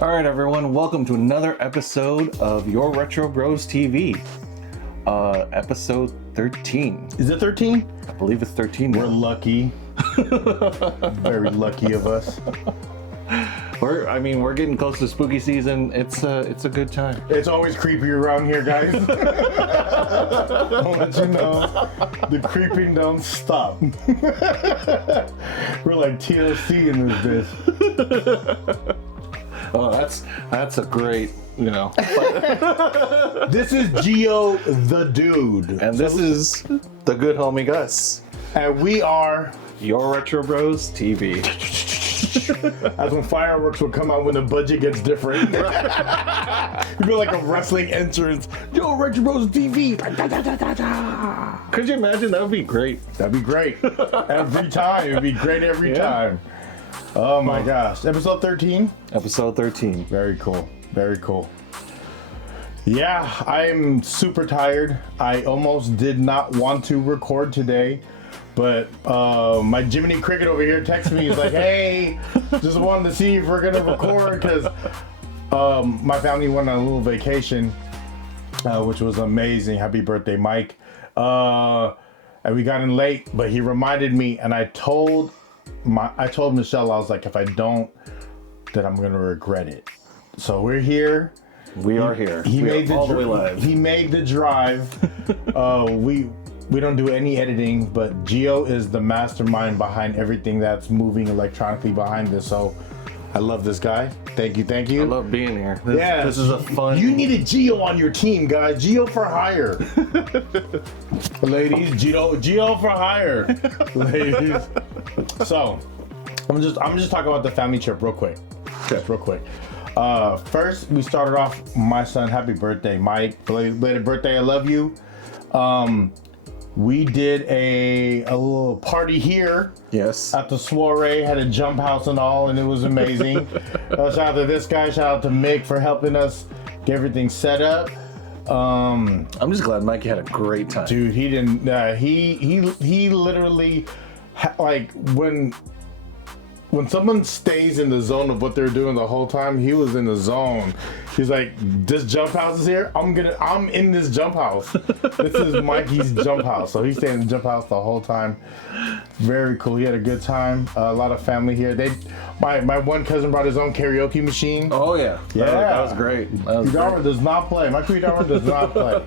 All right, everyone, welcome to another episode of Your Retro Bros TV. Episode 13. Is it 13? I believe it's 13 now. We're lucky. Very lucky of us. We're getting close to spooky season. It's a good time. It's always creepy around here, guys. I'll let you know. The creeping don't stop. We're like TLC in this bitch. Oh, that's a great, This is Geo the Dude. And this is the good homie Gus. And we are Your Retro Bros TV. That's when fireworks will come out when the budget gets different. You feel like a wrestling entrance. Yo, Retro Bros TV. Could you imagine? That would be great. That'd be great. Every time. It'd be great every time. Oh my gosh. Episode 13? Episode 13. Very cool. Very cool. Yeah, I'm super tired. I almost did not want to record today. But my Jiminy Cricket over here texted me. He's like, hey, just wanted to see if we're going to record because my family went on a little vacation, which was amazing. Happy birthday, Mike. And we got in late, but he reminded me, and I told Michelle, I was like, if I don't, then I'm going to regret it. So we're here. We are here. He made all the way live. He made the drive. We don't do any editing, but Geo is the mastermind behind everything that's moving electronically behind this. So I love this guy. Thank you. I love being here. This is a fun. You need a Geo on your team, guys. Geo for hire. Ladies, Geo for hire. Ladies. So I'm just talking about the family trip real quick. Just real quick. First, we started off my son. Happy birthday, Mike. Belated birthday. I love you. We did a little party here. Yes. At the soiree, had a jump house and all, and it was amazing. Shout out to this guy. Shout out to Mick for helping us get everything set up. I'm just glad Mikey had a great time. Dude, he didn't. He literally, like when someone stays in the zone of what they're doing the whole time, he was in the zone. He's like, this jump house is here. I'm in this jump house. This is Mikey's jump house. So he stayed in the jump house the whole time. Very cool. He had a good time. A lot of family here. My one cousin brought his own karaoke machine. Oh yeah. That was great. Kudarma does not play. My Kudarma does not play.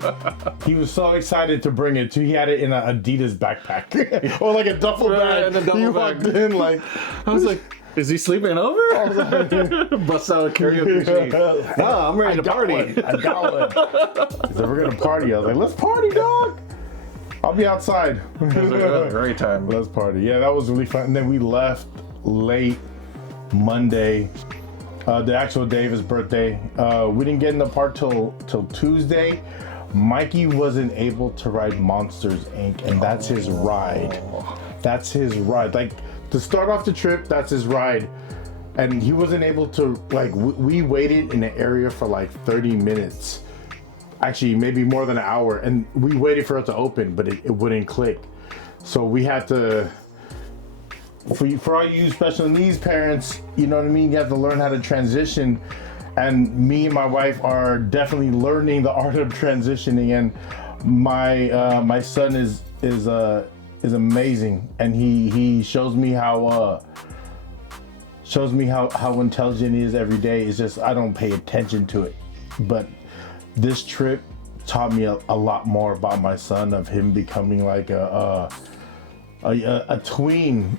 He was so excited to bring it too. He had it in an Adidas backpack. Or like a duffel bag. He walked in like, I was like, is he sleeping over? I was like, bust out a karaoke machine. No, I'm ready to party. I got one. He said, we're gonna party. I was like, let's party, dog. I'll be outside. It was a great time. Let's party. Yeah, that was really fun. And then we left late Monday, the actual day of his birthday. We didn't get in the park till Tuesday. Mikey wasn't able to ride Monsters Inc. and that's his ride. That's his ride. Like, to start off the trip, that's his ride. And he wasn't able to, like, we waited in the area for like 30 minutes. Actually, maybe more than an hour. And we waited for it to open, but it wouldn't click. So we had to, for all you special needs parents, you know what I mean? You have to learn how to transition. And me and my wife are definitely learning the art of transitioning. And my son is amazing, and he shows me how intelligent he is every day. It's just I don't pay attention to it, but this trip taught me a lot more about my son, of him becoming like a tween,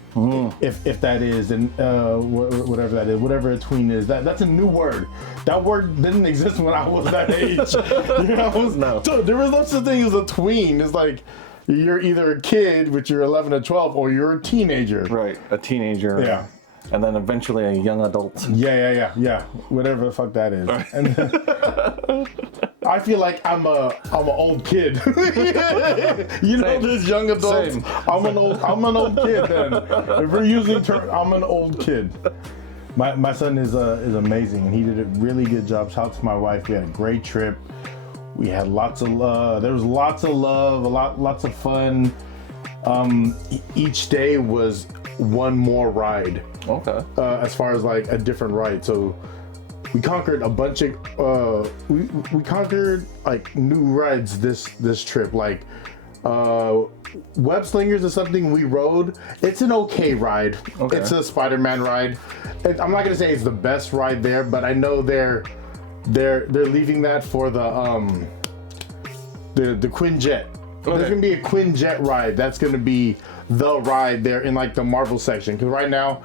if that is, and whatever that is, whatever a tween is. That's a new word. That word didn't exist when I was that age. No. There was no such thing as a tween. It's like, you're either a kid, which you're 11 to 12, or you're a teenager. Right, a teenager. Yeah. And then eventually a young adult. Yeah. Whatever the fuck that is. Right. And I feel like I'm an old kid. You know, this young adults. Same. I'm an old kid. Then, if we're using term, I'm an old kid. My son is amazing, and he did a really good job. Shout out to my wife. We had a great trip. We had lots of love. There was lots of love, lots of fun. Each day was one more ride. Okay. As far as like a different ride. So we conquered a bunch of we conquered like new rides this trip. Like Web Slingers is something we rode. It's an okay ride. Okay. It's a Spider-Man ride. I'm not gonna say it's the best ride there, but I know they're leaving that for the Quinjet. Okay. There's gonna be a Quinjet ride. That's gonna be the ride there in like the Marvel section. Because right now,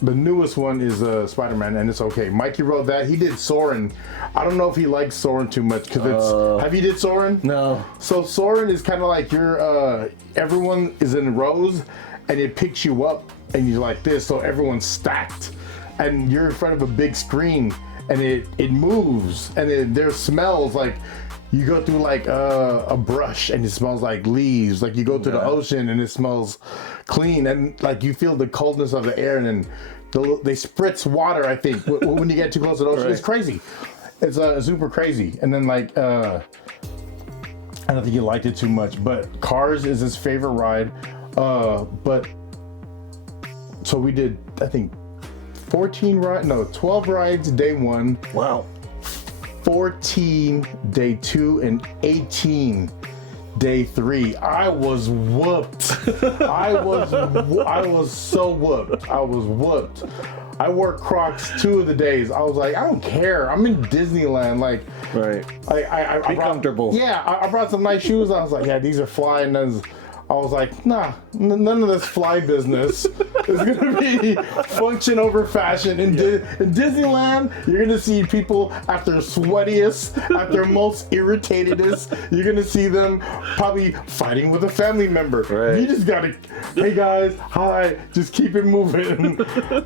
the newest one is Spider-Man, and it's okay. Mikey rode that. He did Soarin'. I don't know if he likes Soarin' too much because it's. Have you did Soarin'? No. So Soarin' is kind of like you're. Everyone is in rows, and it picks you up, and you're like this. So everyone's stacked, and you're in front of a big screen, and it moves, and there's smells like. You go through like a brush and it smells like leaves. Like you go to the ocean and it smells clean, and like you feel the coldness of the air, and then they spritz water. I think when you get too close to the ocean, it's crazy. It's super crazy. And then like I don't think he liked it too much, but Cars is his favorite ride. But so we did I think 12 rides day one. Wow. 14 day 2 and 18 day 3. I was whooped. I was so whooped. I was whooped. I wore Crocs 2 of the days. I was like, I don't care. I'm in Disneyland. Like, right. I Be comfortable. Yeah, I brought some nice shoes. I was like, yeah, these are flying. I was like, nah, none of this fly business is gonna be function over fashion. In Disneyland, you're gonna see people at their sweatiest, at their most irritedest. You're gonna see them probably fighting with a family member. Right. You just gotta, hey guys, hi, just keep it moving.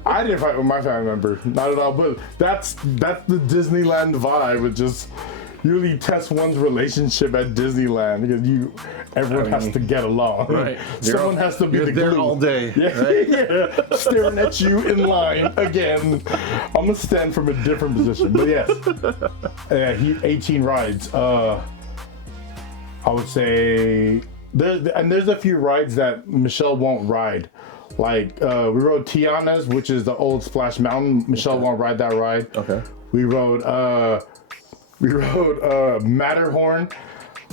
I didn't fight with my family member, not at all. But that's the Disneyland vibe. It just really tests one's relationship at Disneyland because everyone has to get along. Right. Someone has to be the glue. There all day. Yeah, right? yeah. Staring at you in line again. I'm gonna stand from a different position, but yes. 18 rides. I would say there's a few rides that Michelle won't ride. Like we rode Tiana's, which is the old Splash Mountain. Michelle won't ride that ride. Okay. We rode Matterhorn.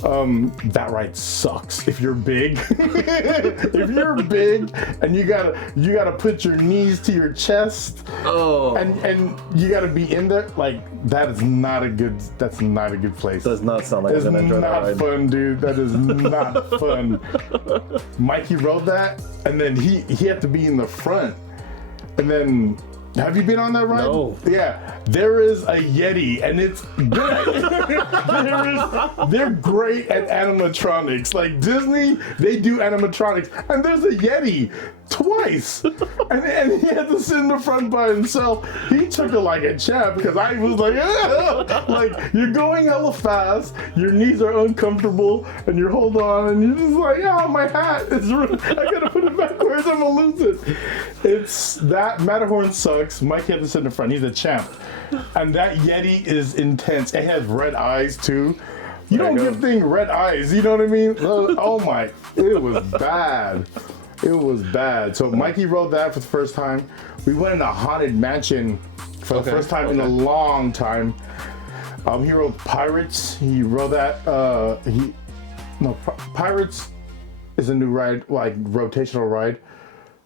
That ride sucks if you're big. If you're big and you gotta put your knees to your chest. Oh. And you gotta be in there, like that's not a good place. Does not sound like it's an enjoy that ride. Not fun, dude. That is not fun. Mikey rode that, and then he had to be in the front, and then. Have you been on that ride? No. Yeah, there is a Yeti, and it's great. They're great at animatronics. Like Disney, they do animatronics, and there's a Yeti twice, and he had to sit in the front by himself. He took it like a champ because I was like, ah! Like you're going hella fast, your knees are uncomfortable, and you're holding on, and you're just like, oh, my hat is. I gotta put it backwards. I'm gonna lose it. It's that Matterhorn sucks. Mike had to sit in the front. He's a champ. And that Yeti is intense. It has red eyes too. You don't give things red eyes. You know what I mean? Oh my, it was bad. It was bad. So Mikey rode that for the first time. We went in a haunted mansion for the first time in a long time. He rode Pirates. He rode that. Pirates is a new ride, like rotational ride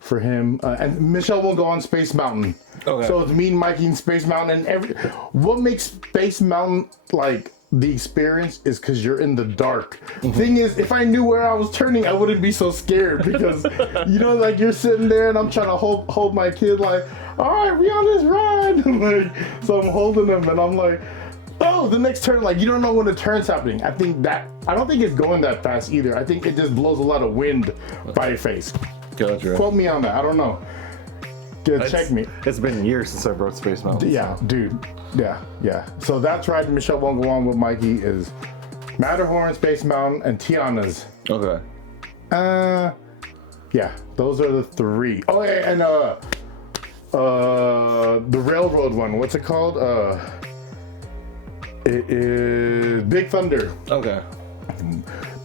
for him. And Michelle will go on Space Mountain. Okay. So it's me and Mikey in Space Mountain. And what makes Space Mountain like the experience is because you're in the dark. Thing is, if I knew where I was turning, I wouldn't be so scared because, you know, like you're sitting there and I'm trying to hold my kid like, all right, we on this ride. Like, so I'm holding him and I'm like, oh, the next turn, like you don't know when the turn's happening. I don't think it's going that fast either. I think it just blows a lot of wind by your face. Gotcha. Quote me on that. I don't know. Check me. It's been years since I rode Space Mountain. Yeah, so. Dude. Yeah. So that's right. Michelle won't go on with Mikey is Matterhorn, Space Mountain, and Tiana's. Okay. Yeah, those are the 3. Oh, yeah, and the railroad one. What's it called? It is Big Thunder. Okay.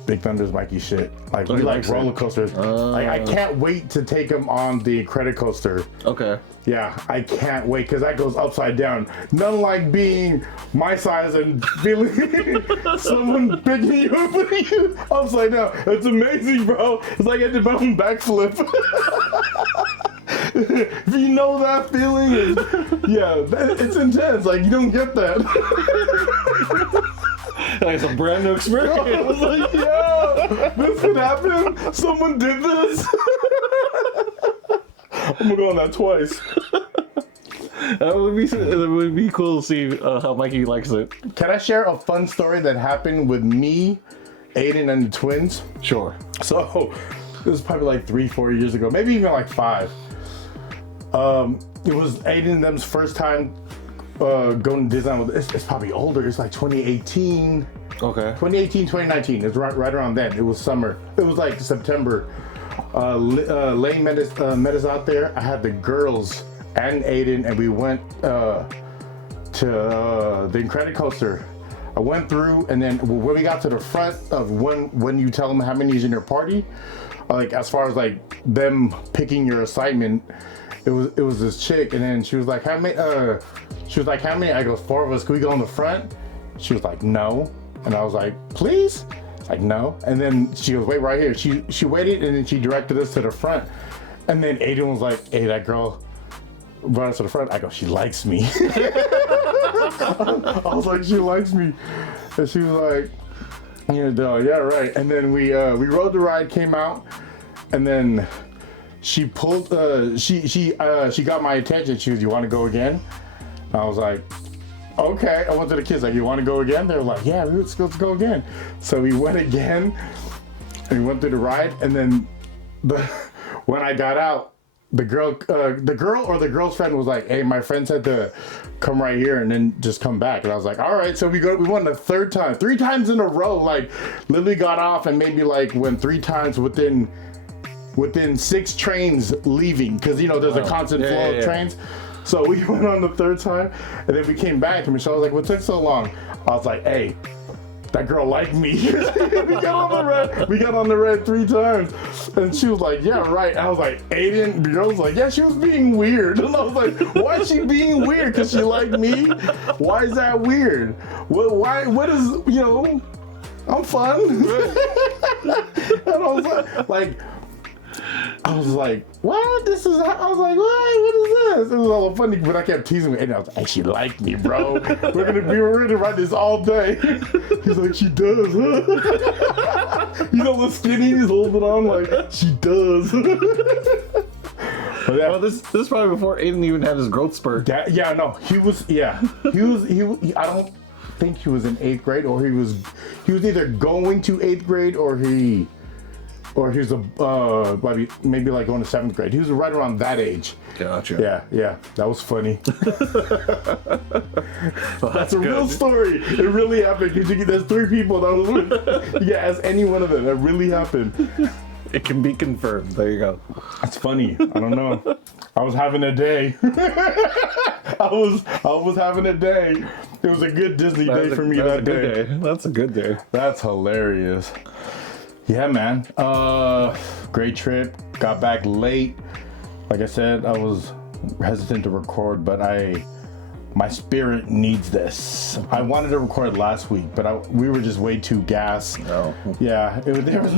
Big Thunder's Mikey shit. Like we he like likes it. roller coasters. Like I can't wait to take him on the credit coaster. Okay. Yeah, I can't wait because that goes upside down. None like being my size and feeling someone picking you up, putting you upside down. It's amazing, bro. It's like I did my own backflip. If you know that feeling, it's intense. Like you don't get that. It's a brand new experience. I was like, yo, this could happen. Someone did this. I'm gonna go on that twice. It would be cool to see how Mikey likes it. Can I share a fun story that happened with me, Aiden, and the twins? Sure. So, this was probably like 3-4 years ago, maybe even like 5. It was Aiden and them's first time going to Disneyland. It's probably older. It's like 2018. Okay. 2018, 2019. It's right around then. It was summer. It was like September. Lane met us out there. I had the girls and Aiden, and we went to the Incredicoaster. I went through, and then when we got to the front of when you tell them how many is in your party, like as far as like them picking your assignment, it was this chick, and then she was like, how many? I go, 4 of us. Can we go in the front? She was like, no. And I was like, please? Like, no. And then she goes, wait right here. She waited, and then she directed us to the front. And then Aiden was like, hey, that girl brought us to the front. I go, she likes me. I was like, she likes me. And she was like, yeah, right. And then we rode the ride, came out, and then she pulled, she got my attention. She was, you want to go again? I was like, okay. I went to the kids, like, you want to go again? They were like, yeah, let's go again. So we went again, and we went through the ride, and then when I got out, the girl or the girl's friend was like, hey, my friend said to come right here and then just come back. And I was like, all right. So we went the third time, 3 times in a row, like literally got off and maybe like went 3 times within 6 trains leaving. Cause there's a constant flow of trains. So we went on the 3rd time, and then we came back, and Michelle was like, what took so long? I was like, hey, that girl liked me. We got on the red 3 times. And she was like, yeah, right. I was like, Aiden, the girl was like, yeah, she was being weird. And I was like, why is she being weird? Because she liked me? Why is that weird? What is, I'm fun. And I was like, what? I was like, what is this? It was all funny, but I kept teasing me. And I was like, she liked me, bro. We're gonna ride this all day. He's like, she does, huh? The skinny, he's holding on like, she does. Well, this is probably before Aiden even had his growth spurt. He was, I don't think he was in 8th grade, or he was either going to 8th grade or he was maybe like going to 7th grade. He was right around that age. Gotcha. Yeah, that was funny. Well, that's a good. real story. It really happened. There's 3 people that was with. You can ask any one of them. That really happened. It can be confirmed. There you go. That's funny. I don't know. I was having a day. I was having a day. It was a good Disney day for me that day. That's a good day. That's hilarious. Yeah, man. Great trip. Got back late. Like I said, I was hesitant to record, but my spirit needs this. I wanted to record last week, but we were just way too gassed. No. Yeah, it was a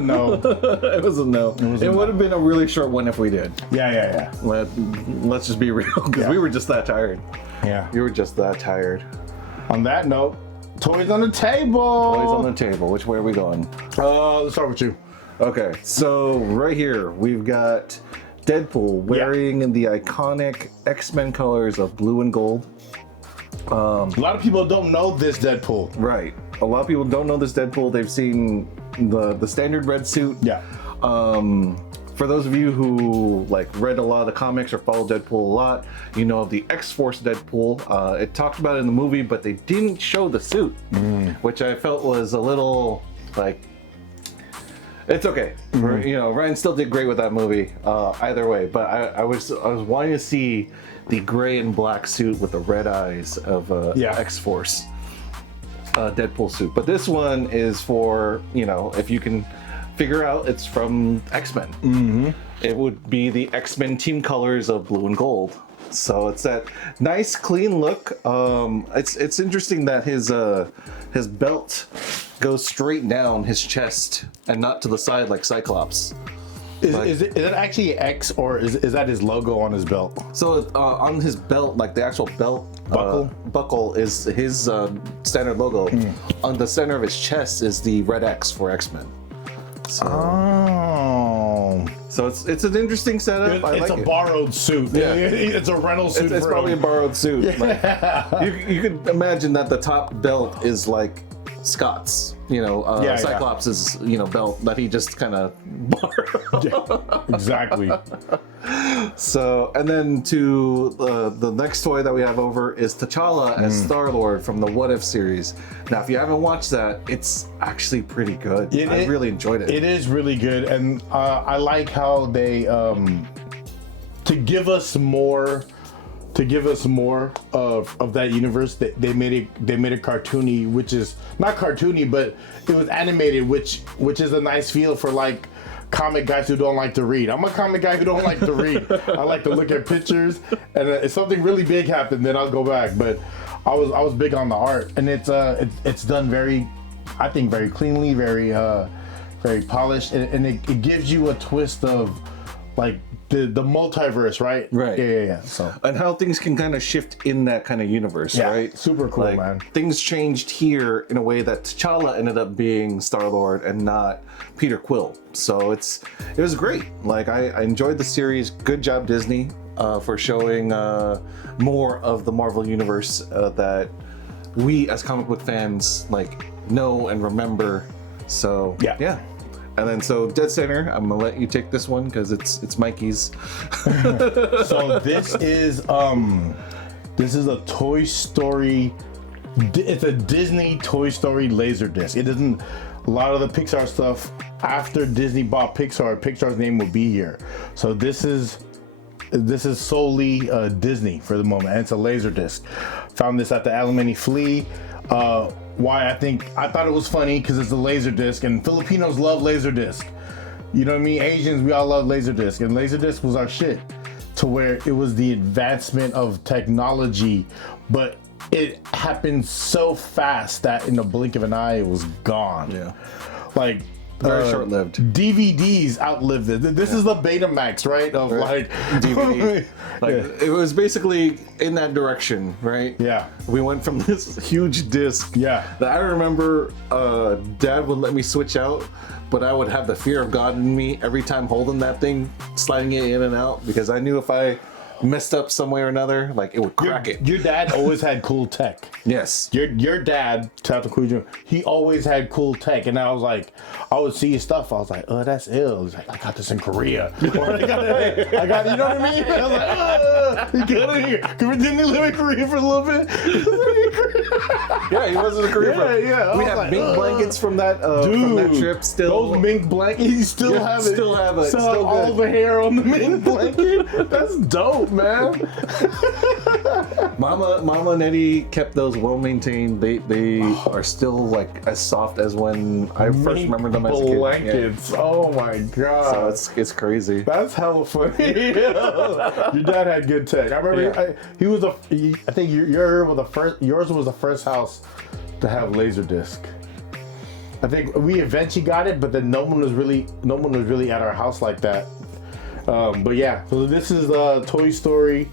no. It was a no. It would have been a really short one if we did. Yeah. Let's just be real, because we were just that tired. Yeah. You were just that tired. On that note, toys on the table. Toys on the table. Which way are we going? Let's start with you. Okay, so right here we've got Deadpool wearing the iconic X-Men colors of blue and gold. A lot of people don't know this Deadpool. Right. A lot of people don't know this Deadpool. They've seen the standard red suit. Yeah. For those of you who read a lot of the comics or follow Deadpool a lot, you know of the X-Force Deadpool. It talked about it in the movie, but they didn't show the suit, which I felt was a little it's okay. Ryan still did great with that movie. Either way, but I was wanting to see the gray and black suit with the red eyes of X-Force. Deadpool suit, but this one is for, you know, if you can figure out, it's from X-Men. Mm-hmm. It would be the X-Men team colors of blue and gold. So it's that nice, clean look. It's interesting that his belt goes straight down his chest and not to the side like Cyclops. Is it actually X, or is that his logo on his belt? So on his belt, like the actual belt buckle is his standard logo. On the center of his chest is the red X for X-Men. So, so it's an interesting setup. It's a borrowed suit. Yeah. It's a rental suit. It's probably a borrowed suit. Yeah. Like, you could imagine that the top belt is like Scott's, you know, Cyclops' you know, belt that he just kind of borrowed. Yeah, exactly. So, and then to the next toy that we have over is T'Challa as Star-Lord from the What If series. Now, if you haven't watched that, it's actually pretty good. I really enjoyed it. It is really good, and I like how they to give us more of that universe. They made it cartoony, which is not cartoony, but it was animated, which is a nice feel for like comic guys who don't like to read. I'm a comic guy who don't like to read. I like to look at pictures, and if something really big happened, then I'll go back. But I was big on the art, and it's done very, I think, very cleanly, very polished, and it gives you a twist of like the multiverse, right? Right. Yeah. So, and how things can kind of shift in that kind of universe, right? Super cool, like, man. Things changed here in a way that T'Challa ended up being Star-Lord and not Peter Quill. So it was great. Like I enjoyed the series. Good job, Disney, for showing more of the Marvel universe that we as comic book fans like know and remember. So yeah. And then so Dead Center, I'm gonna let you take this one because it's Mikey's. So this is a Toy Story. It's a Disney Toy Story Laserdisc. It doesn't. A lot of the Pixar stuff after Disney bought Pixar, Pixar's name will be here. So this is solely Disney for the moment, and it's a Laserdisc. Found this at the Alamany Flea. Why I thought it was funny because it's a Laserdisc, and Filipinos love Laserdisc. You know what I mean? Asians, we all love Laserdisc, and Laserdisc was our shit. To where it was the advancement of technology, but it happened so fast that in the blink of an eye it was gone. Yeah. Like very short-lived. DVDs outlived it. This is the Betamax, right? Of like DVD. It was basically in that direction, right? Yeah. We went from this huge disc. Yeah. That I remember Dad would let me switch out, but I would have the fear of God in me every time holding that thing, sliding it in and out, because I knew if I messed up some way or another, like it would crack it. Your dad always had cool tech. Yes. Your dad, Tato Kujo, he always had cool tech, and I was like, I would see his stuff. I was like, oh, that's ill. He's like, I got this in Korea. Or I got, you know what I mean? I was like, get out of here. Didn't he live in Korea for a little bit? Yeah, he was in Korea. Yeah. We have mink blankets from that trip still. Those mink blankets, you still have it. Still have it. Still all the hair on the mink blanket. That's dope, man. Mama and Eddie kept those well maintained. They are still like as soft as when I first remembered them as a kid. Blankets. Yeah. Oh my god. So it's crazy. That's hella funny. Your dad had good tech. I remember I think yours was the first house to have Laserdisc. I think we eventually got it, but then no one was really at our house like that. But yeah, so this is Toy Story,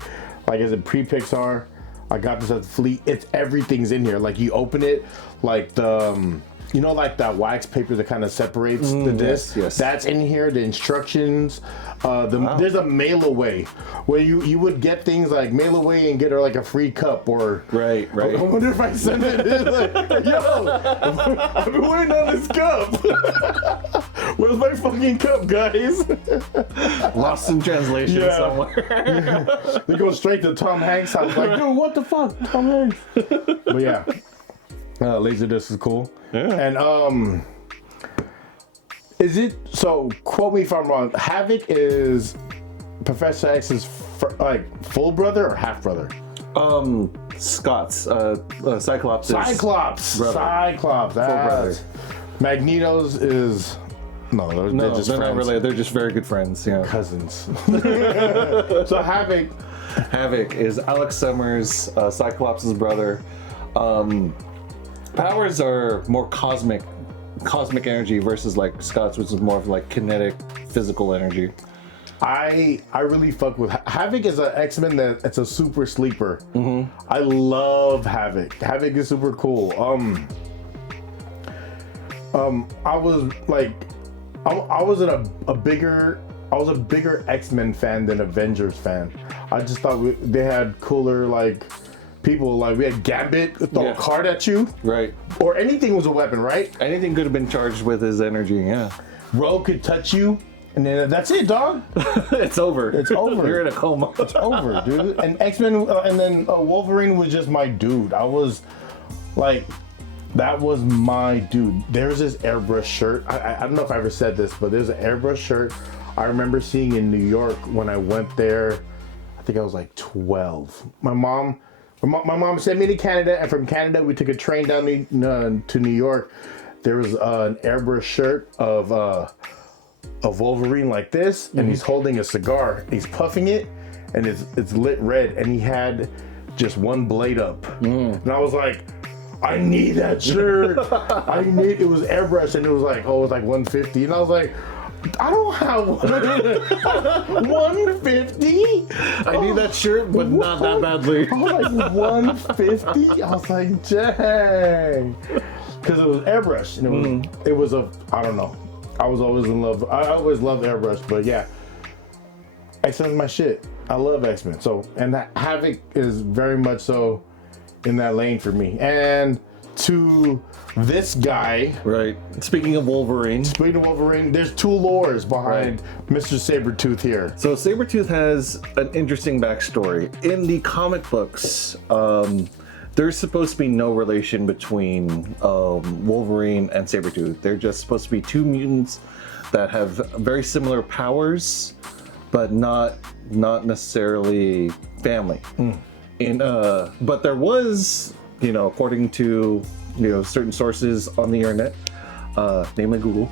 like I said, pre-Pixar. I got this at the Fleet. Everything's in here. Like you open it, like the you know, like that wax paper that kind of separates the disc. Yes. That's in here. The instructions. There's a mail away where you would get things like mail away and get her like a free cup or right. I wonder if I send it. Like, yo, I've been waiting on this cup. Where's my fucking cup, guys? Lost in translation somewhere. They go straight to Tom Hanks' house. Like, dude, what the fuck, Tom Hanks? But yeah, Laserdisc is cool. Yeah. And is it, so quote me if I'm wrong, Havoc is Professor X's like full brother or half brother? Scott's Cyclops. Cyclops. brother. Cyclops. brother. That's Magneto's is no, they're just they're friends. not really. They're just very good friends. Yeah. Cousins. So Havoc is Alex Summers, Cyclops' brother. Powers are more cosmic energy versus like Scott's, which is more of like kinetic, physical energy. I really fuck with Havoc is an X-Men that it's a super sleeper. I love Havoc. Havoc is super cool. I was like, I was a bigger X-Men fan than Avengers fan. I just thought they had cooler like people. Like we had Gambit throw a card at you, Right. or anything was a weapon, right? Anything could have been charged with his energy. Yeah. Rogue could touch you, and then that's it, dog. It's over. It's over. You're in a coma. It's over, dude. And X-Men, and then Wolverine was just my dude. I was like, that was my dude. There's this airbrush shirt. I don't know if I ever said this, but there's an airbrush shirt I remember seeing in New York when I went there. I think I was like 12. My mom sent me to Canada, and from Canada we took a train down to New York. There was an airbrush shirt of Wolverine like this, and he's holding a cigar. He's puffing it, and it's lit red, and he had just one blade up. And I was like, I need that shirt. It was airbrush, and it was like, it was like 150, and I was like, I don't have 150. I need that shirt, but not that badly. I was like 150. I was like, dang, because it was airbrush, and it was I don't know. I was always in love. I always loved airbrush, but yeah, X-Men's my shit. I love X-Men. So, and that Havoc is very much so in that lane for me. And to this guy, Right. Speaking of Wolverine. there's two lores behind Mr. Sabretooth here. So Sabretooth has an interesting backstory. In the comic books, there's supposed to be no relation between Wolverine and Sabretooth. They're just supposed to be two mutants that have very similar powers, but not necessarily family. But there was, according to certain sources on the internet, namely Google,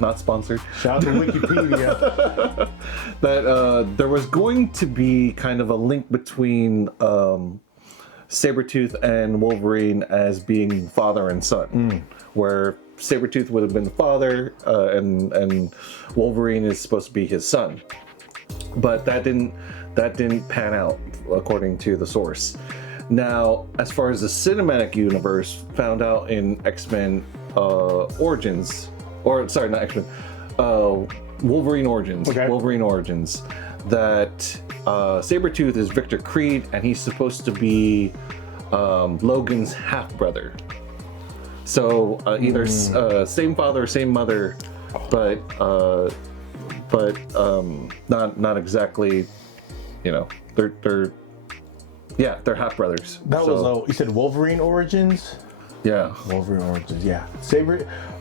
not sponsored, Shout out to Wikipedia. that there was going to be kind of a link between Sabretooth and Wolverine as being father and son, where Sabretooth would have been the father, and Wolverine is supposed to be his son. But that didn't pan out according to the source. Now, as far as the cinematic universe, found out in X-Men Origins, or sorry, not X-Men, Wolverine Origins. Okay. Wolverine Origins, that Sabretooth is Victor Creed, and he's supposed to be Logan's half-brother. So either same father, same mother, but not exactly. They're half brothers. That was you said Wolverine Origins? Yeah. Wolverine Origins, yeah.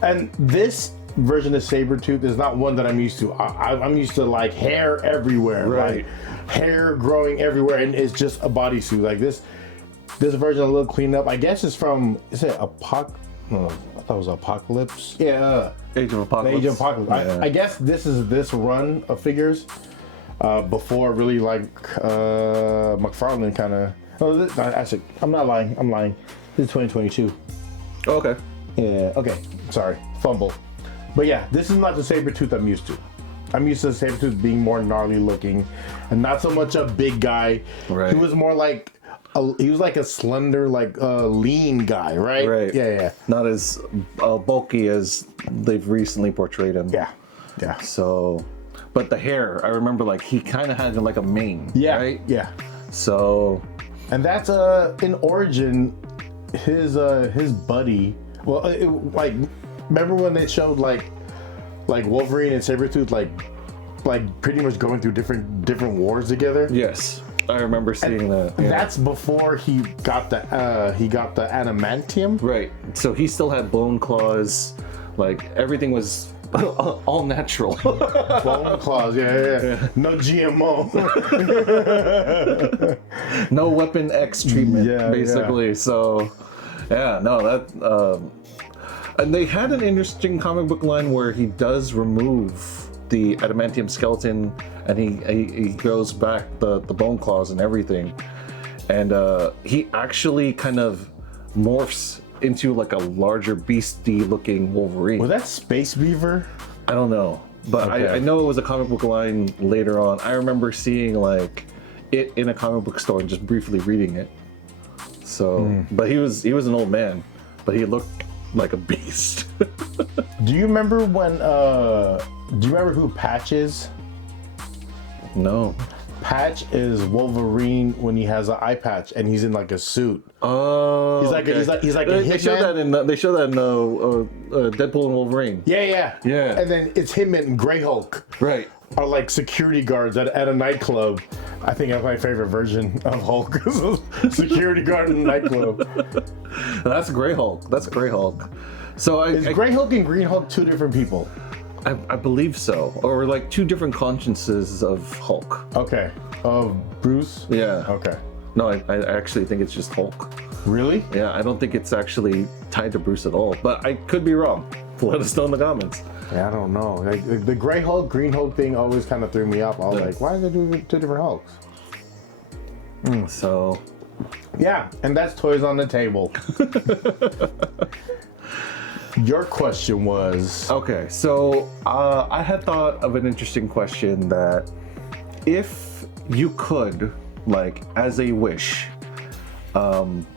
And this version of Sabretooth is not one that I'm used to. I'm used to like hair everywhere, Right. like hair growing everywhere, and it's just a bodysuit. Like this version a little cleaned up. I guess it's from, is it No, I thought it was Apocalypse. Yeah. Age of Apocalypse. Age of Apocalypse. Yeah. I guess this is this run of figures before really like McFarlane kind of. Oh, actually, I'm not lying. I'm lying. This is 2022. Okay. Yeah. Okay. Sorry. Fumble. But yeah, this is not the Sabretooth I'm used to. I'm used to Sabretooth being more gnarly looking, and not so much a big guy. Right. He was more like he was like a slender, like lean guy, right? Right. Yeah. Not as bulky as they've recently portrayed him. Yeah. Yeah. So, but the hair, I remember like he kind of had like a mane. Yeah. Right. Yeah. So. And that's in Origin, his buddy. Well, like remember when they showed like Wolverine and Sabretooth like pretty much going through different wars together? Yes, I remember seeing that. Yeah. That's before he got the adamantium. Right. So he still had bone claws. Like everything was all natural. Bone claws, yeah. No GMO. No Weapon X treatment, basically. So, yeah, no, that. And they had an interesting comic book line where he does remove the adamantium skeleton, and he grows back the bone claws and everything, and he actually kind of morphs into like a larger beastie looking Wolverine. Was that Space Beaver? I don't know, but okay. I know it was a comic book line later on. I remember seeing like it in a comic book store and just briefly reading it. So, but he was an old man, but he looked like a beast. Do you remember when? Do you remember who Patch is? No. Patch is Wolverine when he has an eye patch and he's in like a suit. Oh, he's like okay. he's like a hitman. They show that in Deadpool and Wolverine. Yeah. And then it's him and Grey Hulk. Right. Are like security guards at a nightclub. I think that's my favorite version of Hulk. Security guard in a nightclub. That's Grey Hulk. So is Grey Hulk and Green Hulk two different people? I believe so, or like two different consciences of Hulk. Okay. Of Bruce? Yeah. Okay. No, I actually think it's just Hulk. Really? Yeah, I don't think it's actually tied to Bruce at all, but I could be wrong. Let us know in the comments. Yeah, I don't know. Like, the Grey Hulk, Green Hulk thing always kind of threw me off. I was like, why are they doing two different Hulks? So. Yeah, and that's toys on the table. Your question was... Okay, so I had thought of an interesting question that if you could, like, as a wish,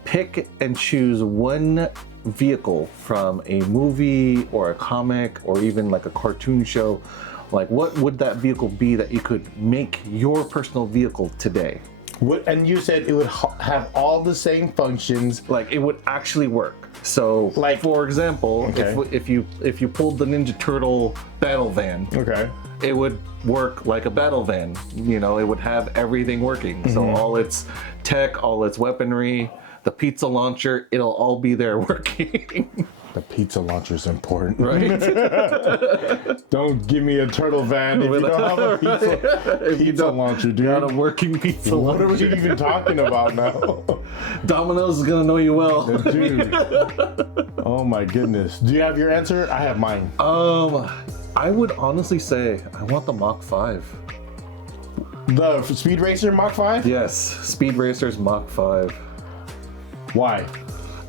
pick and choose one vehicle from a movie or a comic or even like a cartoon show, like what would that vehicle be that you could make your personal vehicle today? And you said it would have all the same functions. Like it would actually work. So, like for example, okay. if you pulled the Ninja Turtle battle van, okay, it would work like a battle van. You know, it would have everything working. So all its tech, all its weaponry, the pizza launcher, it'll all be there working. The pizza launcher is important, right? Don't give me a turtle van if you don't have a pizza launcher, dude. Got a working pizza launcher. What are we even talking about now? Domino's is gonna know you well, dude. Oh my goodness. Do you have your answer? I have mine. I would honestly say I want the Mach 5. The Speed Racer Mach 5? Yes, Speed Racer's Mach 5. Why?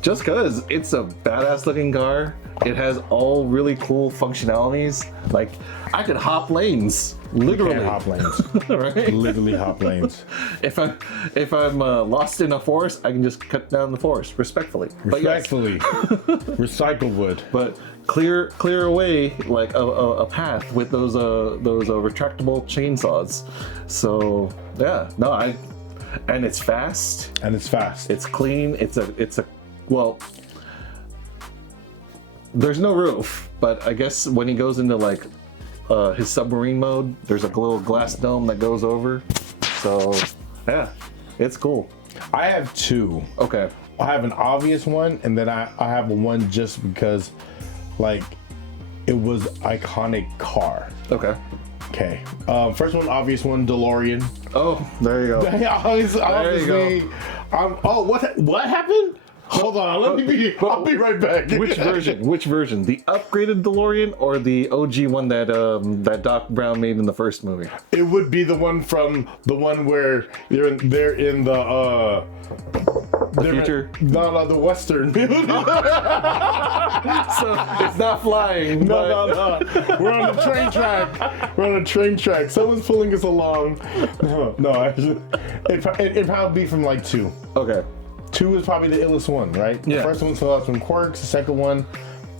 Just because it's a badass looking car. It has all really cool functionalities. Like, I could hop lanes, literally. You can't hop lanes. Right? Literally hop lanes. If I'm lost in a forest, I can just cut down the forest respectfully. Respectfully. Recycle wood. But clear away like a path with those retractable chainsaws. So yeah, no, and it's fast. It's clean. It's a well, there's no roof, but I guess when he goes into like his submarine mode, there's a little glass dome that goes over. So yeah, it's cool. I have two. Okay. I have an obvious one, and then I have one just because, like, it was iconic car. Okay. Okay. First one, obvious one, DeLorean. Oh, there you go. Obviously. What happened? Hold on, I'll be right back. Which version? The upgraded DeLorean or the OG one that Doc Brown made in the first movie? It would be the one where they're in the future? No, the Western. So it's not flying. No. We're on the train track. Someone's pulling us along. No, actually, it'd probably be from like 2. Okay. 2 is probably the illest one, right? Yeah. The first one still had some quirks. The second one,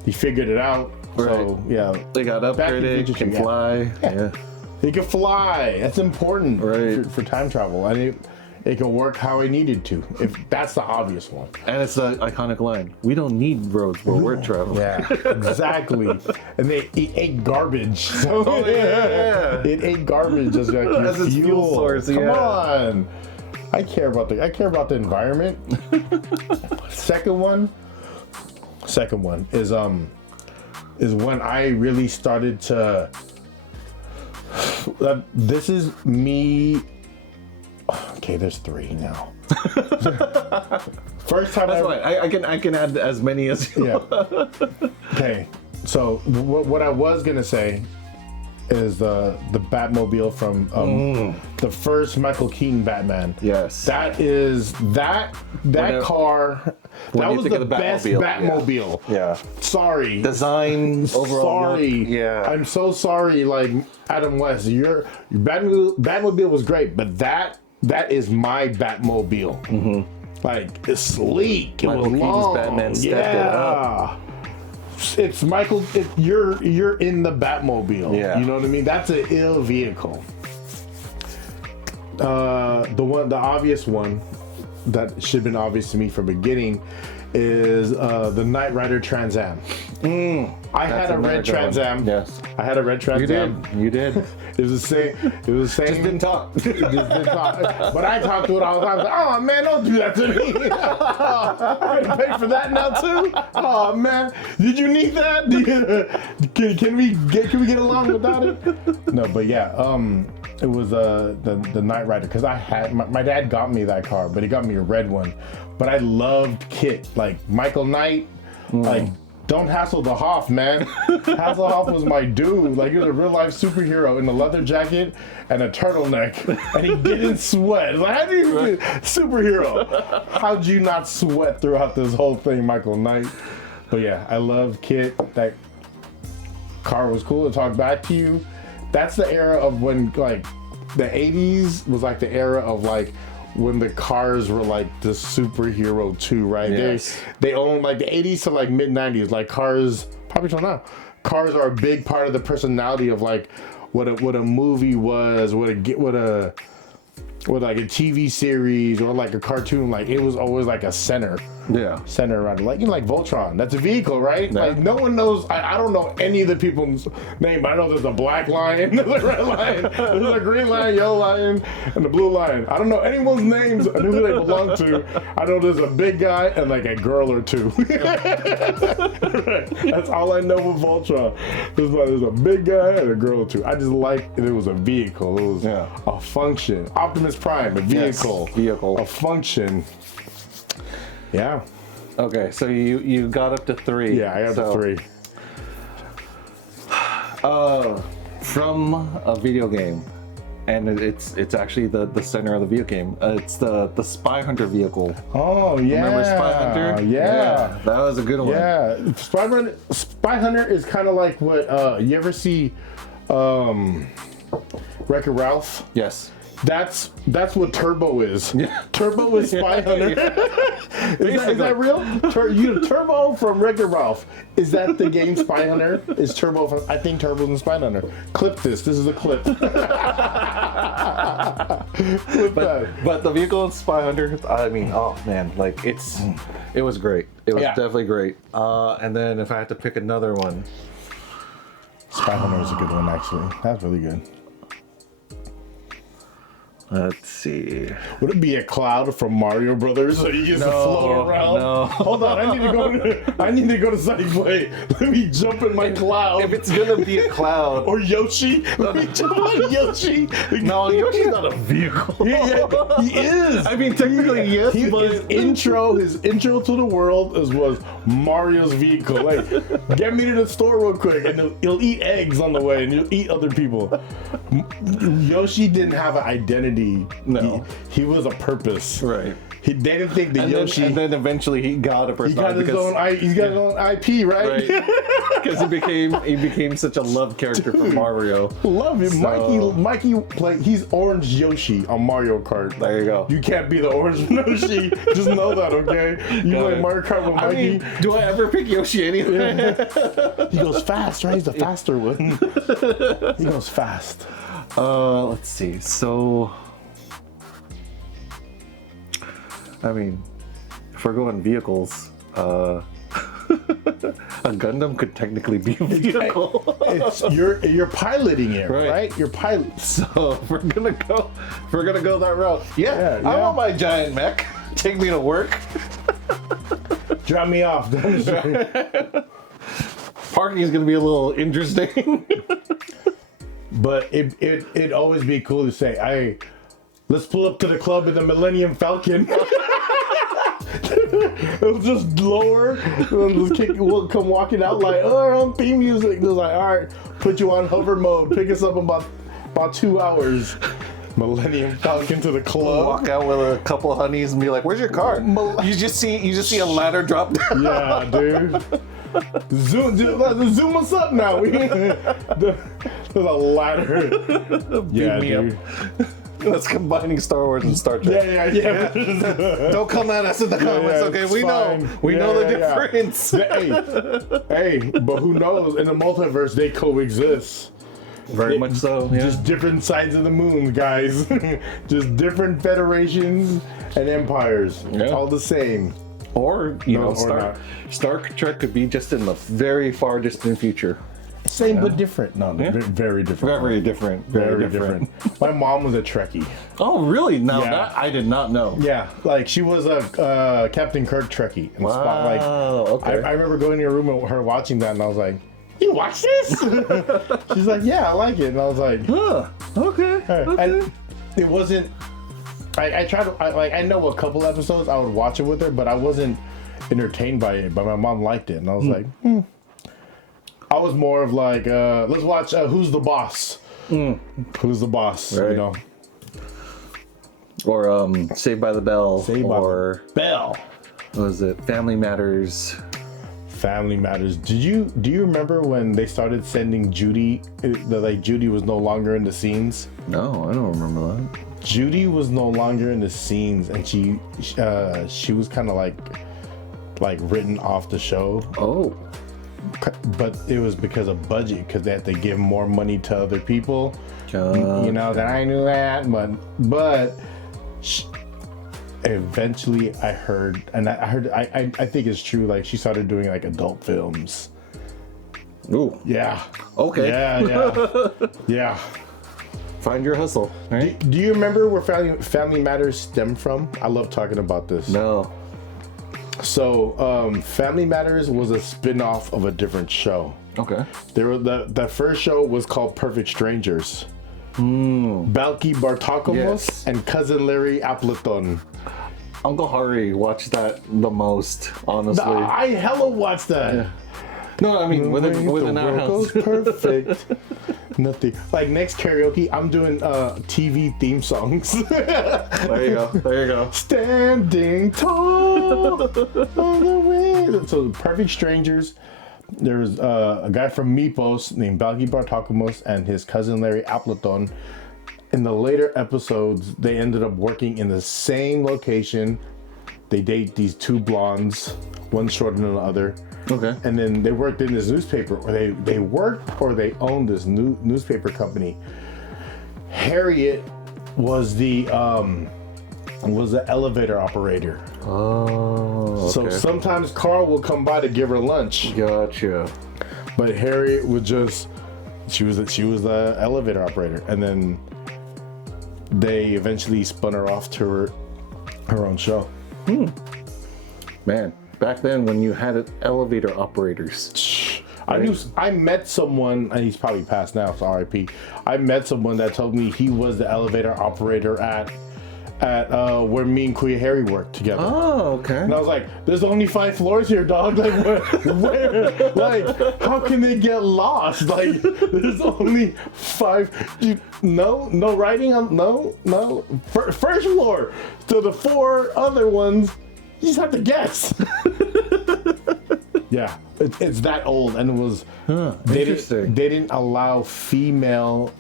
he figured it out. Right. So yeah, they got upgraded. Can fly. Yeah. He can fly. That's important, right? For time travel, and it can work how it needed to. If that's the obvious one. And it's the iconic line: "We don't need roads where we're traveling." Yeah, exactly. And it ate garbage. So it ate garbage as like your as its fuel source. Come on. I care about the environment. Second one is is when I really started to. This is me. Okay, there's 3 now. First time That's fine. I can add as many as you want. Okay, so what I was gonna say is the Batmobile from the first Michael Keaton Batman. Yes. That car. That was the best Batmobile. Yeah. Sorry. Design overall. Sorry. Yeah. I'm so sorry. Like Adam West, your Batmobile was great, but that is my Batmobile. Mm-hmm. Like it's sleek. Michael Keaton's Batman stepped it up. It's Michael. You're in the Batmobile. Yeah. You know what I mean? That's an ill vehicle. The obvious one that should have been obvious to me from the beginning is the Knight Rider Trans Am. I had a red Trans Am. Yes. I had a red Trans Am. You did. It was the same. Just didn't talk. Just didn't talk. But I talked to it all the time. I was like, oh man, don't do that to me. I gotta pay for that now too. Oh man, did you need that? Can we get along without it? No, but yeah, it was the Knight Rider because I had my dad got me that car, but he got me a red one. But I loved Kit, like Michael Knight, like. Don't hassle the Hoff, man. Hasselhoff was my dude. Like, he was a real life superhero in a leather jacket and a turtleneck, and he didn't sweat. Like, how do you superhero? How'd you not sweat throughout this whole thing, Michael Knight? But yeah, I love Kit. That car was cool to talk back to you. That's the era of when, like, the 80s was like the era of like when the cars were like the superhero too, right? Yes. They own like the 80s to like mid 90s, like cars, probably till now. Cars are a big part of the personality of like what a movie was, what like a TV series or like a cartoon. Like it was always like a center around it. Like, you know, like Voltron. That's a vehicle, right? Yeah. Like no one knows. I don't know any of the people's name, but I know there's a black lion, there's a red lion, there's a green lion, yellow lion, and a blue lion. I don't know anyone's names and who they belong to. I know there's a big guy and like a girl or two. Right. That's all I know with Voltron. There's a big guy and a girl or two. I just like it was a vehicle. It was a function. Optimus Prime, a vehicle. Yes, vehicle. A function. Yeah. Okay, so you got up to 3. Yeah, I got to 3. From a video game, and it's actually the center of the video game. It's the Spy Hunter vehicle. Oh yeah. Remember Spy Hunter? Yeah. That was a good one. Yeah. Spy Hunter is kind of like what you ever see Wreck-It Ralph? Yes. That's what Turbo is. Yeah. Turbo is Spy Hunter. Is that real? Turbo from Wreck-It Ralph. Is that the game Spy Hunter? Is Turbo from? I think Turbo's in Spy Hunter. Clip this. This is a clip. Clip that. But the vehicle in Spy Hunter, I mean, oh man, like it was great. It was definitely great. And then if I had to pick another one, Spy Hunter is a good one actually. That's really good. Let's see. Would it be a cloud from Mario Brothers so you just float around? No. Hold on, I need to go to Sunny Play. Let me jump in my cloud. If it's gonna be a cloud. Or Yoshi. Let me jump on Yoshi. No, Yoshi's not a vehicle. He is. I mean, technically yes, but his intro to the world was Mario's vehicle. Like, get me to the store real quick, and he'll eat eggs on the way, and he'll eat other people. Yoshi didn't have an identity. No. He was a purpose. Right. They didn't think that Yoshi. And then eventually he got a personality. He's got his own IP, right? Because he became such a loved character for Mario. Love him. So, Mikey he's Orange Yoshi on Mario Kart. There you go. You can't be the Orange Yoshi. Just know that, okay? You play Mario Kart with Mikey. I mean, do I ever pick Yoshi anyway? Yeah. He goes fast, right? He's the faster one. He goes fast. Let's see. So, I mean, if we're going vehicles, a Gundam could technically be a vehicle. You're piloting it, right? You're pilot. So if we're gonna go that route. Yeah. I want my giant mech. Take me to work. Drop me off. Parking is going to be a little interesting. But it'd always be cool to say, hey, let's pull up to the club in the Millennium Falcon. It was just lower. We'll come walking out like, oh, on theme music. It was like, all right, put you on hover mode. Pick us up in about 2 hours. Millennium Falcon to the club. Walk out with a couple of honeys and be like, "Where's your car?" You just see a ladder drop down. Yeah, dude. Zoom us up now. There's a ladder. Yeah, dude. That's combining Star Wars and Star Trek. Yeah. Don't come at us in the comments, okay? We know the difference. Hey, but who knows? In the multiverse, they coexist. Very much so. Yeah. Just different sides of the moon, guys. Just different federations and empires. Yeah. All the same. Or Star Trek could be just in the very far distant future. Same but different. No, very different. Very different. Very different. My mom was a Trekkie. Oh, really? Now Yeah. that I did not know. Yeah, like she was a Captain Kirk Trekkie. In the spot. Like, okay. I remember going to your room and her watching that, and I was like, "You watch this?" She's like, "Yeah, I like it," and I was like, Huh. Okay. And it wasn't. I tried to I know a couple episodes I would watch it with her, but I wasn't entertained by it. But my mom liked it, and I was like, I was more of like, let's watch Who's the Boss? Who's the Boss? Right. You know, or Saved by the Bell. Saved by the Bell. What was it? Family Matters. Family Matters. Do you remember when they started sending Judy? Like Judy was no longer in the scenes. No, I don't remember that. Judy was no longer in the scenes, and she was kind of like written off the show. Oh. But it was because of budget, because they had to give more money to other people. God. You know that I knew that, but eventually I heard, and I think it's true. Like she started doing like adult films. Ooh. Yeah. Okay. Yeah. Find your hustle, right? Do you remember where Family Matters stemmed from? I love talking about this. No. So, Family Matters was a spin-off of a different show. Okay. The first show was called Perfect Strangers. Balky Bartokamos and Cousin Larry Appleton. Uncle Hari watched that the most, honestly. I hella watched that. Yeah. No, I mean within our house. Perfect. Nothing. Like next karaoke, I'm doing TV theme songs. There you go. Standing tall on the way. So Perfect Strangers. There's a guy from Mypos named Balky Bartokamos and his cousin Larry Appleton. In the later episodes, they ended up working in the same location. They date these two blondes, one shorter than the other. Okay. And then they worked in this newspaper, or they worked or they owned this new newspaper company. Harriet was the elevator operator. Oh. Okay. So sometimes Carl will come by to give her lunch. Gotcha. But Harriet would just she was the elevator operator, and then they eventually spun her off to her own show. Man, back then when you had elevator operators. I met someone, and he's probably passed now, so RIP. I met someone that told me he was the elevator operator at where me and Kuya Harry worked together. Oh, okay. And I was like, there's only 5 floors here, dog. Like, where? Like, how can they get lost? Like, there's only 5. No writing on, no. First floor to the 4 other ones, you just have to guess. Yeah, it's that old, and it was, they didn't allow full-fledged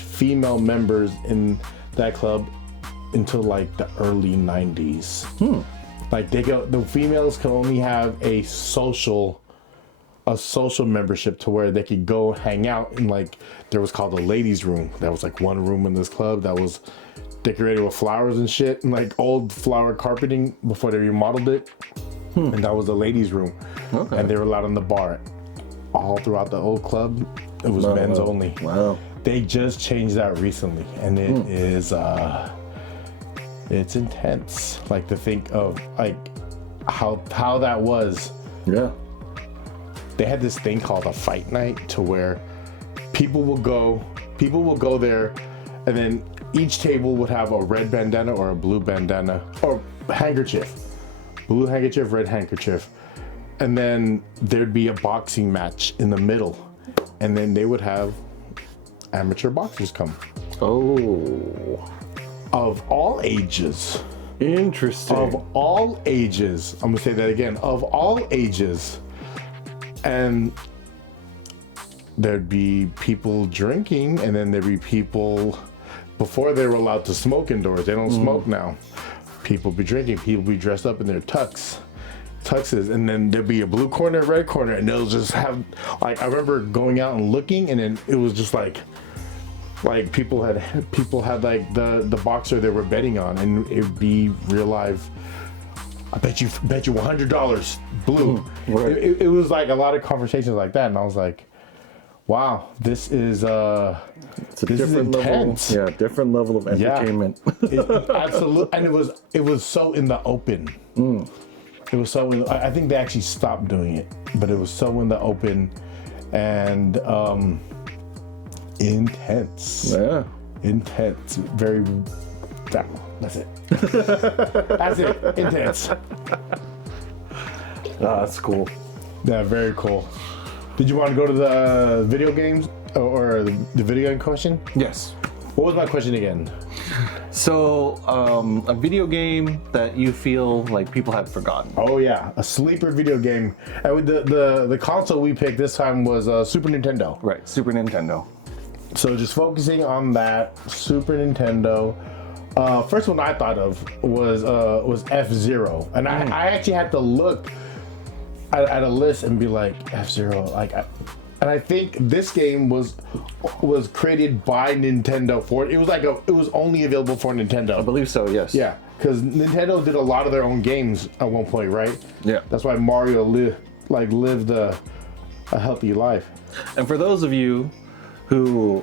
female members in that club until like the early 90s. Like the females can only have a social membership to where they could go hang out in, like, there was called the ladies room. That was like one room in this club that was decorated with flowers and shit, and like old flower carpeting before they remodeled it. And that was the ladies room. Okay. And they were allowed on the bar. All throughout the old club, it was men's only. Wow. They just changed that recently, and it is it's intense. Like, to think of like how that was. Yeah. they had this thing called a fight night, to where people will go there, and then each table would have a red bandana or a blue bandana or handkerchief, blue handkerchief, red handkerchief, and then there'd be a boxing match in the middle, and then they would have amateur boxers come. Oh, Of all ages. interesting. Of all ages. I'm gonna say that again. Of all ages. And there'd be people drinking, and then there'd be people, before they were allowed to smoke indoors. They don't smoke now. People be drinking. People be dressed up in their tuxes, and then there'd be a blue corner, red corner, and they'll just have, like, I remember going out and looking, and then it was just like people had like the boxer they were betting on, and it'd be real live. I bet you $100 blue. Right. It was like a lot of conversations like that, and I was like, wow, this is It's a this is different intense. level. Yeah, different level of entertainment. Absolutely, and it was so in the open. It was so I think they actually stopped doing it, but it was so in the open, and intense. Yeah. Intense. Very. That's it. That's it. Intense. That's cool. Yeah, very cool. Did you want to go to the video games or the video game question? Yes. What was my question again? So, a video game that you feel like people have forgotten. Oh yeah, a sleeper video game. And with the console we picked this time was Super Nintendo. Right, Super Nintendo. So just focusing on that, Super Nintendo. First one I thought of was F-Zero, and I actually had to look at a list and be like, F-Zero, and I think this game was created by Nintendo for it. It was only available for Nintendo. I believe so, yes. Yeah, because Nintendo did a lot of their own games at one point, right? Yeah. That's why Mario lived a healthy life. And for those of you who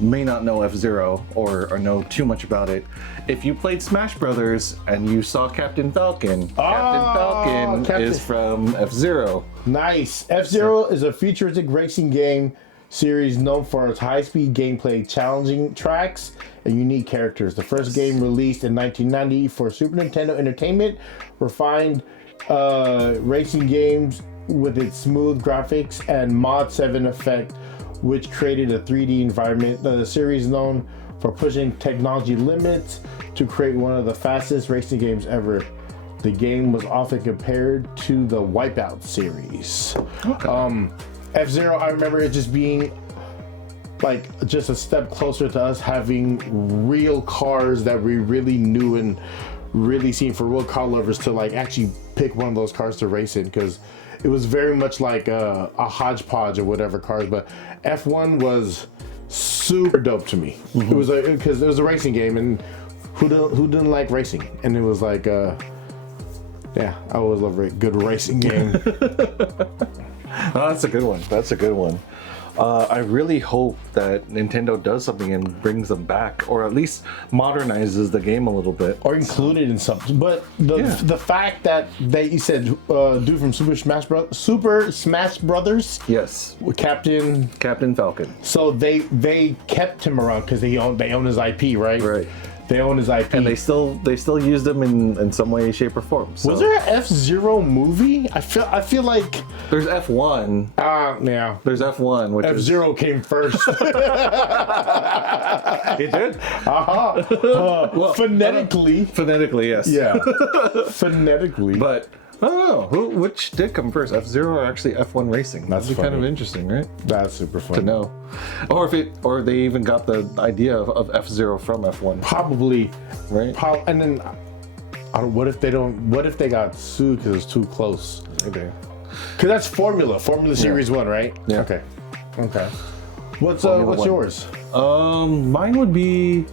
may not know F-Zero or know too much about it, if you played Smash Brothers and you saw Captain Falcon, Captain Falcon is from F-Zero. Nice. F-Zero is a futuristic racing game series known for its high-speed gameplay, challenging tracks, and unique characters. The first game released in 1990 for Super Nintendo Entertainment refined racing games with its smooth graphics and Mod 7 effect, which created a 3D environment. The series is known for pushing technology limits to create one of the fastest racing games ever. The game was often compared to the Wipeout series. Okay. F-Zero, I remember it just being like just a step closer to us having real cars that we really knew and really seen, for real car lovers to like actually pick one of those cars to race in, because it was very much like a hodgepodge of whatever cars, but F1 was super dope to me. It was because it was a racing game, and who didn't like racing? And it was like, yeah, I always love a good racing game. Oh, that's a good one. That's a good one. I really hope that Nintendo does something and brings them back, or at least modernizes the game a little bit, or include it in something. But the fact that you said dude from Super Smash Brothers, yes, Captain Falcon. So they kept him around because they own his IP, right? Right. They own his IP, and they still used them in some way, shape, or form. So. Was there an F-Zero movie? I feel like there's F1. Yeah. There's F1, which F-Zero came first. It did. Well, phonetically. Phonetically, yes. Yeah. Phonetically, but. I don't know. Which did come first, F-Zero or actually F1 Racing? That'd be kind of interesting, right? That's super fun to know. Or they even got the idea of F-Zero from F1. Probably, right? And then, what if they got sued because it's too close? Okay. Because that's Formula Series 1, right? Yeah. Okay. What's yours? Mine would be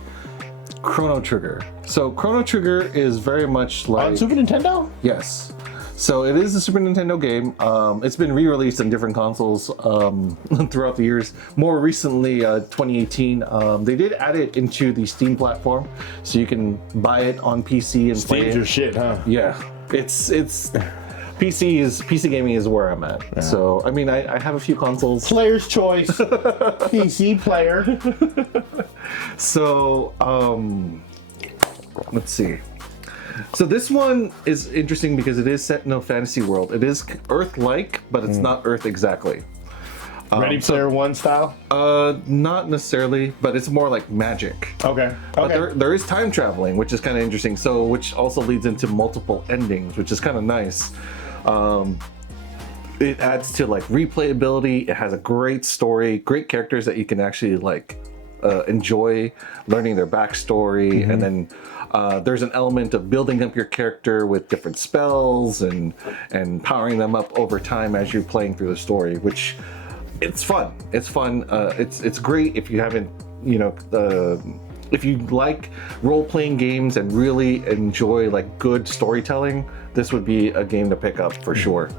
Chrono Trigger. So Chrono Trigger is very much like on Super Nintendo. Yes. So it is a Super Nintendo game. It's been re-released on different consoles throughout the years. More recently, 2018, they did add it into the Steam platform, so you can buy it on PC and play it. Steam's your shit, huh? Yeah, it's PC gaming is where I'm at. Yeah. So I mean, I have a few consoles. Player's choice, PC player. So let's see. So this one is interesting because it is set in a fantasy world. It is Earth-like, but it's not Earth exactly. Ready Player One style? Not necessarily, but it's more like magic. Okay. But there is time traveling, which is kind of interesting. So, which also leads into multiple endings, which is kind of nice. It adds to like replayability. It has a great story, great characters that you can actually like enjoy learning their backstory, and then there's an element of building up your character with different spells and powering them up over time as you're playing through the story, which it's fun. It's fun. It's great if you haven't, if you like role-playing games and really enjoy like good storytelling, this would be a game to pick up for sure.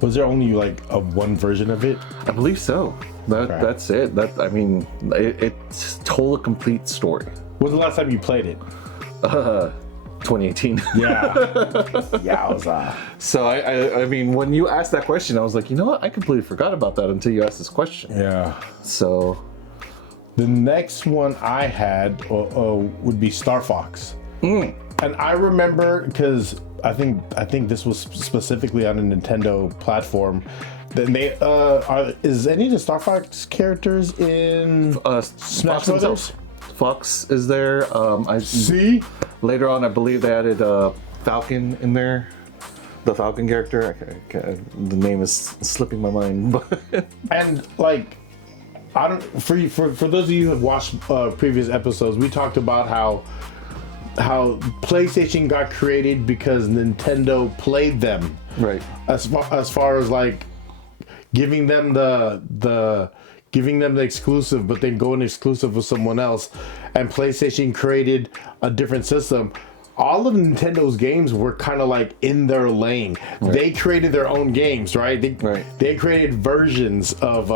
Was there only like one version of it? I believe so. That's it. It's told a complete story. When was the last time you played it? 2018. Yeah. Yowza. So I mean, when you asked that question, I was like, you know what? I completely forgot about that until you asked this question. Yeah. So the next one I had would be Star Fox. And I remember because I think this was specifically on a Nintendo platform. Then they is any of the Star Fox characters in Smash Brothers? Fox is there. I see. Later on, I believe they added Falcon in there. The Falcon character. The name is slipping my mind. But and like, I don't. For those of you who have watched previous episodes, we talked about how PlayStation got created because Nintendo played them. Right. As far as like giving them the exclusive, but then going exclusive with someone else, and PlayStation created a different system. All of Nintendo's games were kind of like in their lane. Right. They created their own games, right? They created versions of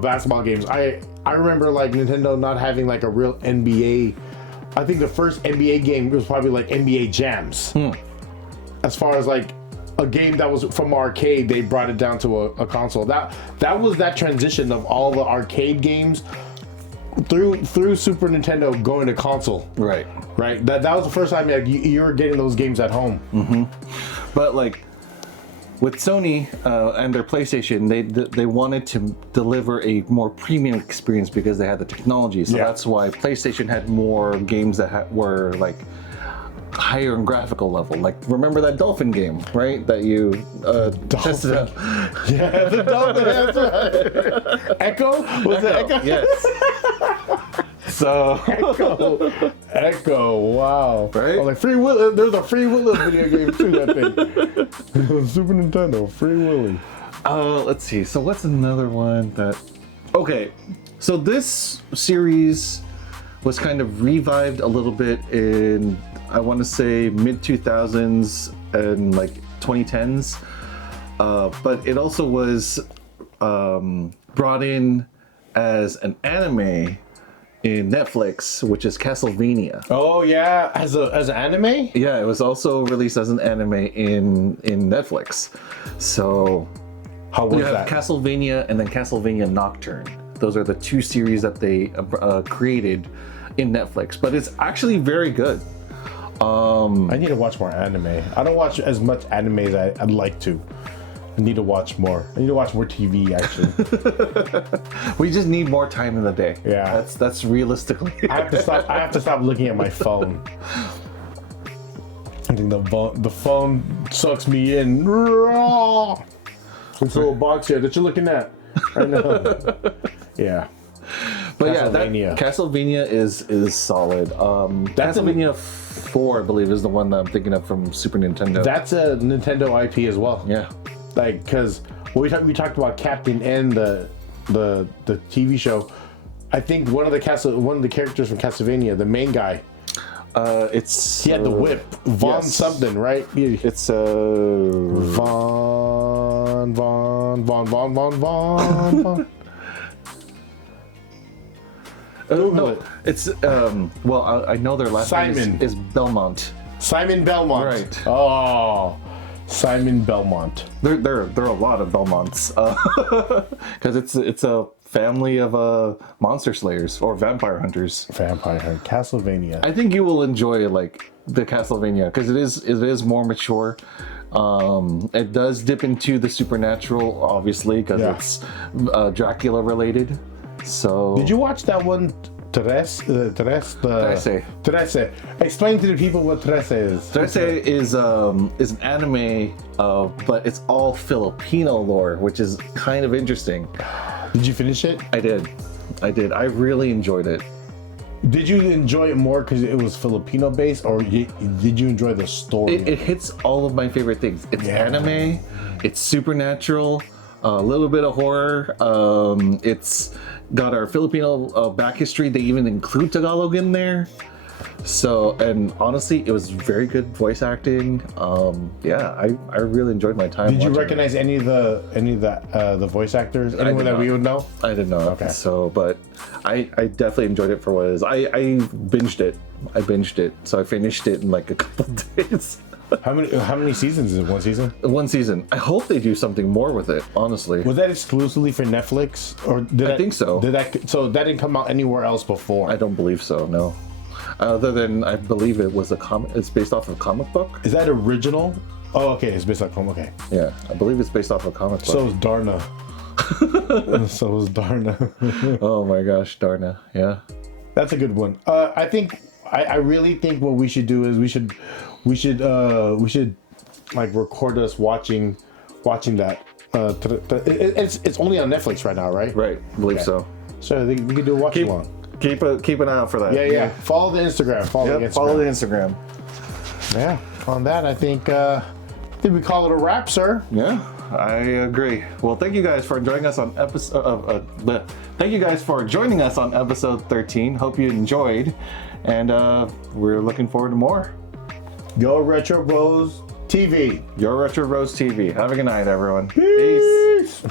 basketball games. I remember like Nintendo not having like a real NBA. I think the first NBA game was probably like NBA Jams. As far as like a game that was from arcade, they brought it down to a console. That was that transition of all the arcade games through Super Nintendo going to console. Right. That was the first time like, you were getting those games at home. But like with Sony and their PlayStation, they wanted to deliver a more premium experience because they had the technology. So that's why PlayStation had more games that were like higher in graphical level. Like, remember that dolphin game, right? That you tested out. Yeah, the dolphin. That's right. Echo? Was it Echo? Yes. So Echo, wow. Right? Oh, like Free Willy. There's a Free Willy video game too. That thing. Super Nintendo, Free Willy. Let's see. So what's another one that? Okay, so this series was kind of revived a little bit in, I want to say, mid 2000s and like 2010s, but it also was brought in as an anime in Netflix, which is Castlevania. Oh yeah, as an anime? Yeah, it was also released as an anime in Netflix. So how was that? Castlevania and then Castlevania Nocturne. Those are the two series that they created in Netflix, but it's actually very good. I need to watch more anime. I don't watch as much anime as I'd like to. I need to watch more. I need to watch more TV, actually. We just need more time in the day. Yeah. That's realistically. I have to stop looking at my phone. I think the phone sucks me in. This little box here that you're looking at. I know. Yeah. But yeah, Castlevania is solid. Castlevania 4, I believe, is the one that I'm thinking of from Super Nintendo. That's a Nintendo IP as well. Yeah. Like, because we talked about Captain and the TV show. I think one of the characters from Castlevania, the main guy, he had the whip, Von something, right? It's Von. No, it's well, I know their last Simon. name is Belmont. Simon Belmont. Right. Oh, Simon Belmont. There are a lot of Belmonts, because it's a family of monster slayers or vampire hunters. Vampire Hunter, Castlevania. I think you will enjoy like the Castlevania because it is more mature. It does dip into the supernatural, obviously, because it's Dracula related. So Did you watch that one? Trece. Explain to the people what Trece is. Trece is an anime, but it's all Filipino lore, which is kind of interesting. Did you finish it? I did. I really enjoyed it. Did you enjoy it more because it was Filipino based, or did you enjoy the story? It hits all of my favorite things. It's anime, it's supernatural, a little bit of horror. It's got our Filipino back history. They even include Tagalog in there. So, and honestly, it was very good voice acting. I really enjoyed my time. Did you recognize any of the voice actors? Anyone that we would know? I didn't know. Okay. So, but I definitely enjoyed it for what it is. I binged it. So I finished it in like a couple days. How many seasons is it? One season? One season. I hope they do something more with it, honestly. Was that exclusively for Netflix, or I think so. So that didn't come out anywhere else before? I don't believe so. No. Other than I believe it was it's based off of a comic book. Is that original? Oh, okay. It's based on comic. Okay. Yeah, I believe it's based off a comic book. So is Darna. Oh my gosh, Darna. Yeah. That's a good one. I think I really think what we should do is we should like record us watching that. It's only on Netflix right now, right? Right. I believe so. So I think we could do a watch along. Keep an eye out for that. Yeah. Follow the Instagram. Follow the Instagram. Yeah. On that, I think we call it a wrap, sir. Yeah, I agree. Well, thank you guys for joining us on Thank you guys for joining us on episode 13. Hope you enjoyed, and we're looking forward to more. YourRetroBROStv. YourRetroBROStv. Have a good night, everyone. Peace.